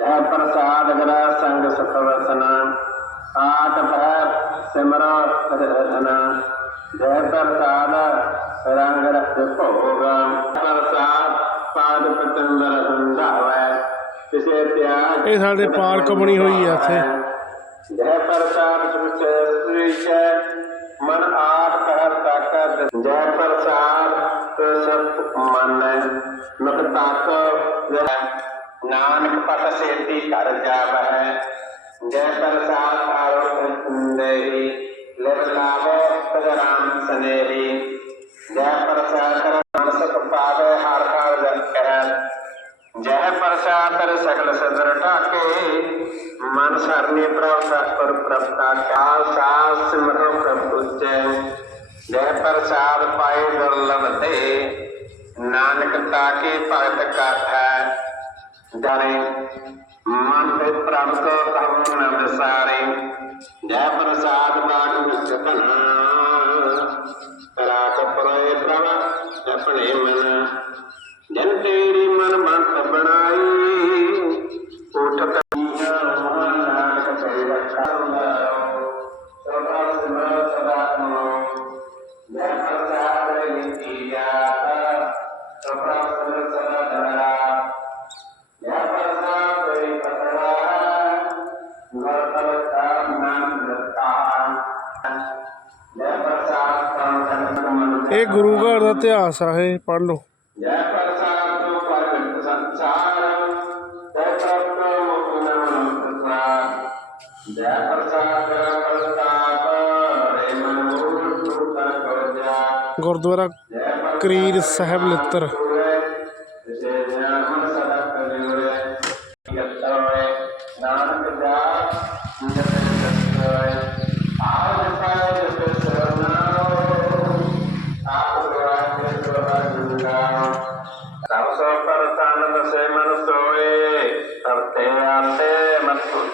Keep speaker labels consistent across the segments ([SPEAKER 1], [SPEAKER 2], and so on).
[SPEAKER 1] ਜੈ ਪ੍ਰਸਾਦ ਗਰਾ ਸੰਗ ਸੁਖ ਵਸਨਾ ਆਟ ਪਹਿਰ ਸਿਮਰ ਰਤਨਾ ਜੈ ਪ੍ਰਸਾਦ ਰੰਗ ਰਖ ਭੋਗ। ਪ੍ਰਸਾਦ ਪਾਦ ਪਤੰਦਰ ਹੁੰਦਾਵੈ ਕਿਸੇ ਤਿਆਗ
[SPEAKER 2] ਇਹ ਸਾਡੇ ਪਾਰਕ ਬਣੀ ਹੋਈ ਆ ਇੱਥੇ।
[SPEAKER 1] ਜੈ ਪ੍ਰਸਾਦ ਸੁਚ ਮਨ ਆਪ ਕਹਿ ਤਾਕਤ। ਜੈ ਪ੍ਰਸਾਦ ਸਭ ਮਨ ਮੁਖ ਤਾਕ नानक पट से कर जाव है जय प्रसाद राम जय प्रसाद पावे हर हर जन जय प्रसाद सकल सदर के मन सरने प्रभ सतपुर प्रभता सास प्रभु जय प्रसाद पाए दुर्लभ नानक ताके भगत का ਨਾਨਕ ਤਾਕੇ ਭਗਤ ਕਾਠਾ ਜਾਣੇ ਮਨ ਤੇ ਪ੍ਰਭ ਕੋ ਕਹੋ
[SPEAKER 2] ਇਹ ਗੁਰੂ ਘਰ ਦਾ ਇਤਿਹਾਸ ਆ ਇਹ ਪੜ੍ਹ ਲਓ।
[SPEAKER 1] ਜੈ ਪ੍ਰਸਾਦ ਤੋਂ ਪਰਮ ਸੰਸਾਰ ਜੈ ਜੈ ਪ੍ਰਸਾਦ ਪ੍ਰਤਾਪ
[SPEAKER 2] ਗੁਰਦੁਆਰਾ ਕਰੀਰ ਸਾਹਿਬ ਲਿੱਤਰ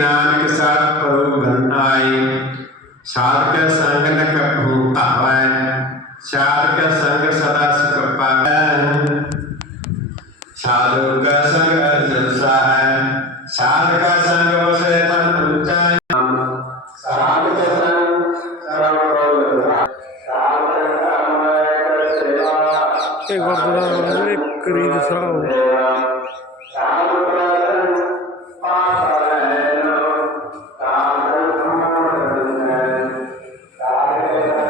[SPEAKER 3] नाम के साथ प्रभु घंटाए साध के संग न कभू पावे। सार का संग सदा सुख पावे साधु का संग जलसा है सार का संग वसे तन ऊंचाई एक
[SPEAKER 1] बार करीब साहब।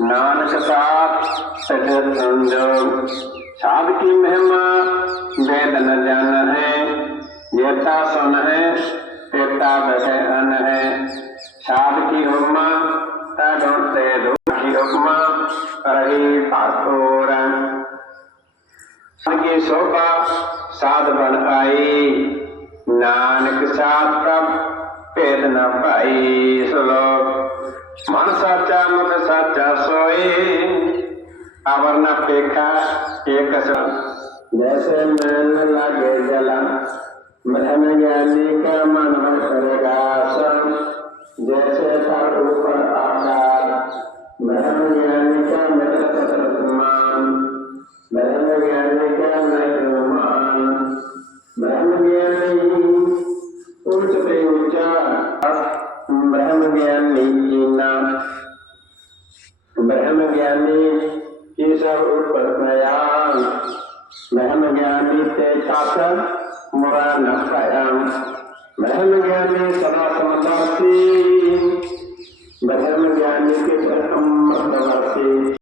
[SPEAKER 1] ਸਰਵ ਜਨਮ ਆ ਜਾਵੇ ਆਦਮ ਸਾਧ ਰਸੈ ਨਾਨਕ ਹੋਵੇ ਸਾਧ ਸਨਸੈ ਸਾਧ ਕੇ ਸੰਗ ਸੁਰਤਾਰਾਓ ਸਾਧ ਸੰਗ ਪੈ ਆਗਿਆਕਾਰੀ ਸਾਧ ਸੰਗਤ ਭਈ ਹਮਾਰੀ ਸਾਧ ਕੇ ਸੰਗ ਮਿਟੇ ਸਬਰੋ ਨਾਨਕ ਸਾਥ ਸਜਦ ਸੰਜੋ ਸਾਧ ਕੀ ਮਹਿਮਾ वेद न जान है येता सुन है तेता बहे अन है साध की उपमा तड़ते दो की उपमा रही पाथोर की शोभा साध बन आई नानक साध प्रभ भेद न पाई श्लोक मन साचा मन न पेखा एक जैसे मन लगे जला ब्रह्म ज्ञानी का मन करेगा जैसे था ऊपर आकार ब्रह्म ज्ञानी का मेरे समान ब्रह्म ज्ञानी केशव उत्पल प्रयाण ब्रह्म ज्ञानी ते तेजाकर मुरा न कायम। ब्रह्म ज्ञानी सदा समदासी ब्रह्म ज्ञानी के प्रथम